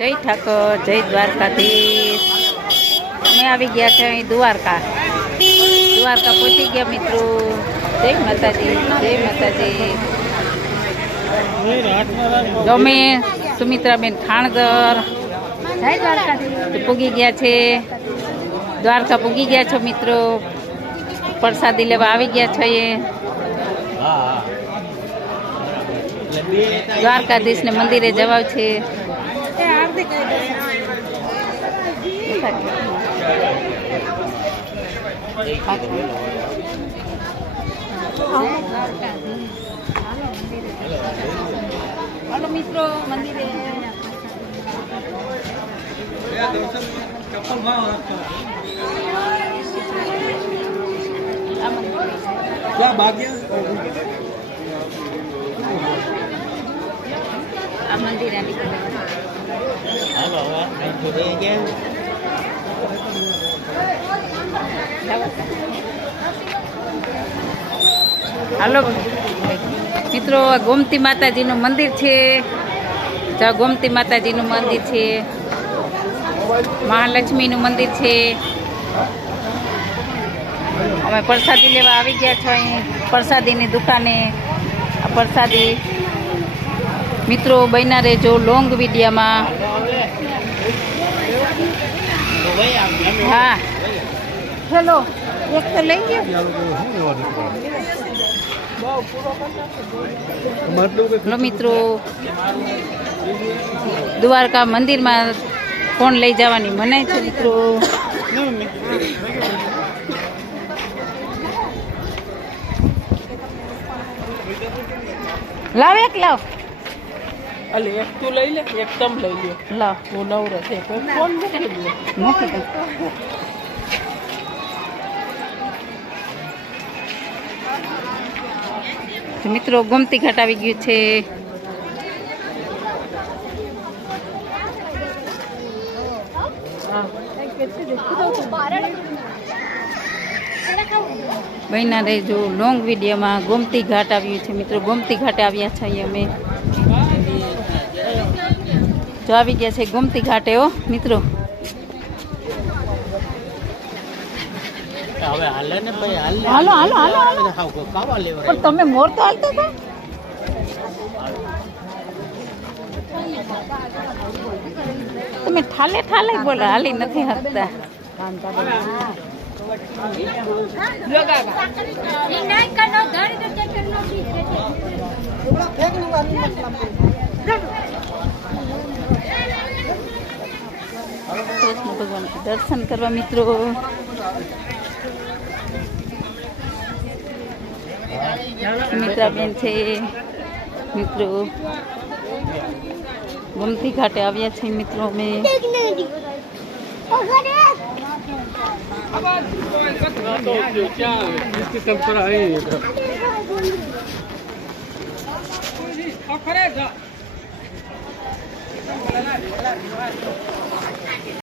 જય ઠાકોર, જય દ્વારકાધીશ. અમે આવી ગયા છે અહીં દ્વારકા. દ્વારકા પહોંચી ગયા મિત્રો. જય માતાજી જય માતાજી. ગમે સુમિત્રાબેન ખાણગર. જય દ્વારકાધીશ. પૂગી ગયા છે. દ્વારકા પૂગી ગયા છો મિત્રો. પ્રસાદી લેવા આવી ગયા છો એ દ્વારકાધીશને મંદિરે જવા છે. cantik Halo Mitro mandi Ya, bagi Aman di dalam હાલો. મિત્રો ગોમતી માતાજીનું મંદિર છે. જ્યાં ગોમતી માતાજીનું મંદિર છે. મહાલક્ષ્મીનું મંદિર છે. અમે પ્રસાદી લેવા આવી ગયા છો અહીં, પ્રસાદીની દુકાને. પ્રસાદી મિત્રો બન્યા રહેજો લોંગ વિડીયામાં. હા. હેલો, એક તો લઈ ગયો મિત્રો, દ્વારકા મંદિરમાં ફોન લઈ જવાની મનાય છે મિત્રો. લાવ એક લાવ. અલે એક તું લઈ લે એક તમ લઈ લે લા. હું નવરો છે ફોન મૂકી દે. મૂકી દે. મિત્રો ગોમતી ઘાટ આવી ગયું છે. બહેના રહેજો. લોંગ વિડીયોમાં ગોમતી ઘાટ આવ્યું છે મિત્રો. ગોમતી ઘાટે આવ્યા છે અહીં અમે. જો આવી ગયા છે ગોમતી ઘાટે હો મિત્રો. હવે હાલે ને ભાઈ હાલે. હાલો હાલો હાલો હાલો. હાવ કાવા લેવા પણ તમે મોર તો હાલતા હતા? તમે ઠાલે ઠાલે બોલો હાલી નથી હકતા કૃષ્ણ દર્શન કરવા મિત્રો મિત્રાબેન છે મિત્રો ગમતી ઘાટે આવ્યા છે મિત્રો અમે